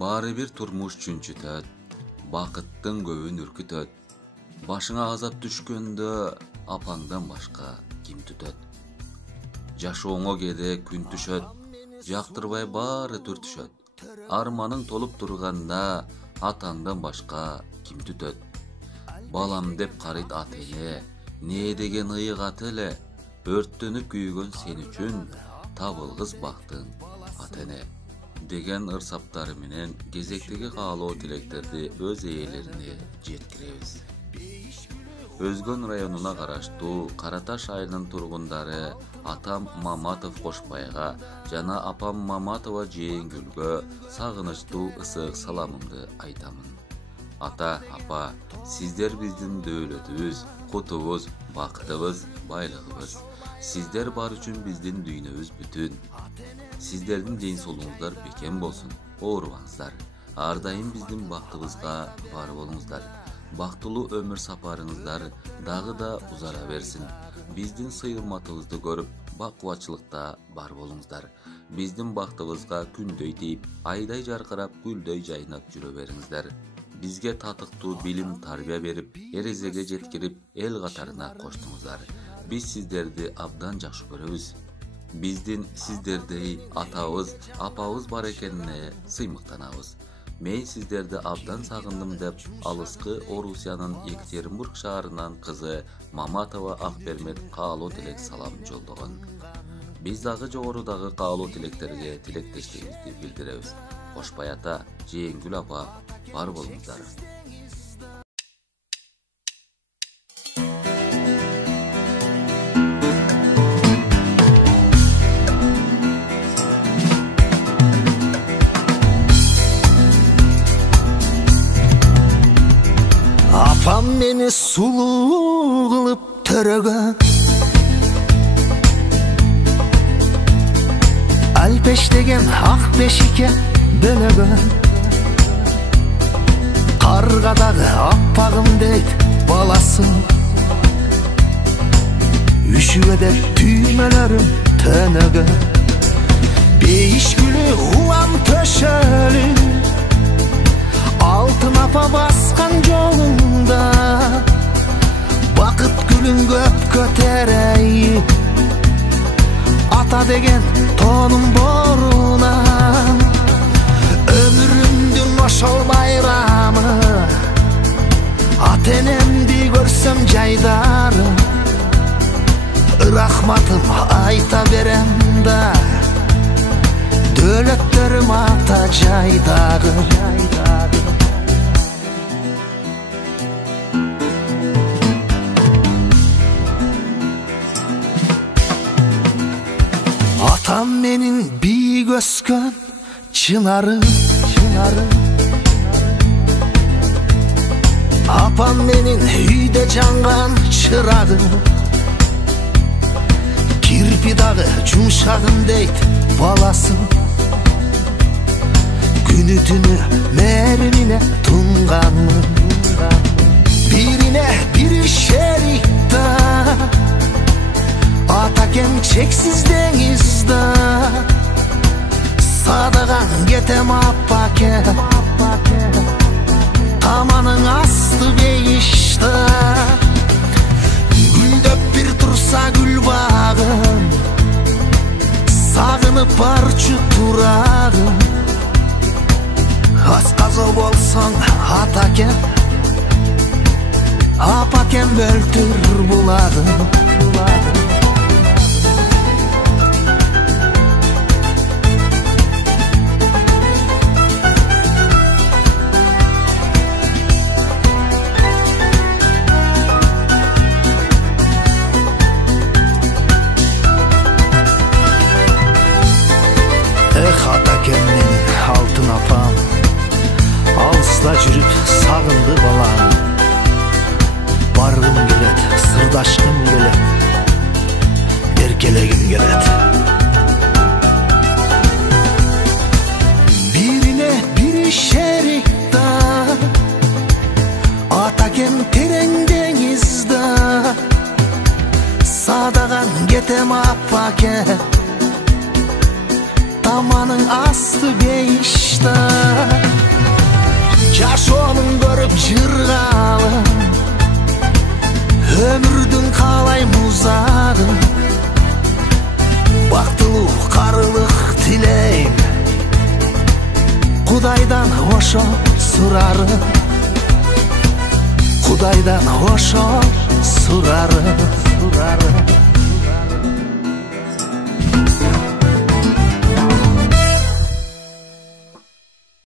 Bari bir turmuş çünçütöt, bakıttın göğün ürkütöt. Başına azap düşkönde apangdan başka kim tütöt. Jaşoğuna gede gün tüşöt, jaktırбай bari türtüşöt. Armanın tolup turganda atangdan başka kim tütöt. Balam dep qarayt atele, ne degen ıyık atele. Örttönüp küygön sen üçün tabılgız baktın atene. Degen ırsaptары менен кезектеги каалоо тилектерди өз ээлерине жеткиребиз. Өзгөн районуна караштуу Караташ айылынын тургундары атам Маматов Кошбайга жана апам Маматова Жээңгүлгө сагынычтуу ысык саламымды айтамын. Ата, апа, сиздер биздин дөөлөтүбүз, кутубуз, бактыбыз, байлыгыбыз. Сиздер бар үчүн биздин дүйнөбүз бүтүн. Сиздердин ден солуңуздар бекем болсун, оорубаңыздар. Ар дайым биздин бактыбызга бар болуңуздар. Бактылуу өмүр сапарыңыздар дагы да узара берсин. Биздин сый-урматыбызды көрүп, бакубатчылыкта бар болуңуздар. Биздин бактыбызга күндөй тийип, айдай жаркырап, гүлдөй жайнап жүрө бериңиздер. Бизге татыктуу билим тарбия берип, эрезеге жеткирип, эл катарына коштуңуздар. Биз сиздерди абдан жакшы көрөбүз. Биздин сиздердей атабыз, апабыз бар экенине сыймыктанабыз. Мен сиздерди абдан сагындым деп алыскы Орусиянын Екатеринбург шаарынан кызы Маматова Акбермет каалоо тилек салам жолдогон. Биз дагы жогорудагы каалоо тилектерге тилектештигибизди билдиребиз. Кошбай ата, Жээңгүл апа, бар болуңуздар. Apam meni sulu kılıp törөгөн, Alpeş degen ak beşike bölөгөн. Kargadağı appagım deyt balasın, Üşüvede tüymelerim tönөгөн. Beyiş gülü uam töşölü, Altın apa baskan jolunda, Bakıt gülün göp kötereyi, Ata degen tonun borundan. Ömrümdün oşol bayramı, Atenemdi görsem jaydarım, Rahmatım ayta berem da, Dölöttörüm ata jaydağı. Atam menin bir göskön çınarım, Apam menin üyde jangan çıragım, Kirpi dağı jumşagım deyt balasın, Günü tünü merimine tunganım. Birine biri şerikta, Atakem çeksiz denizde, Sadagan getem appake, Tamanın astı beyişte. Güldöp bir tursa gül bağım, Sağınıp barçı turağım. Askazo bolson atakem, Apakem böltür buladım. Atakem menin altın apam, Alısda jürüp sagındı balam. Bargım gelet, sırdaşkım gelet, Erkelegim gelet. Birine biri şerikta, Atakem tereň denizde, Sadagan getem appake, Tamanın astı beyişte. жашоонун көрүп жыргалын, өмүрдүн каалайм узагын, бактылуу карылык тилейм, Кудайдан ошо сурарым, Кудайдан ошо сурарым.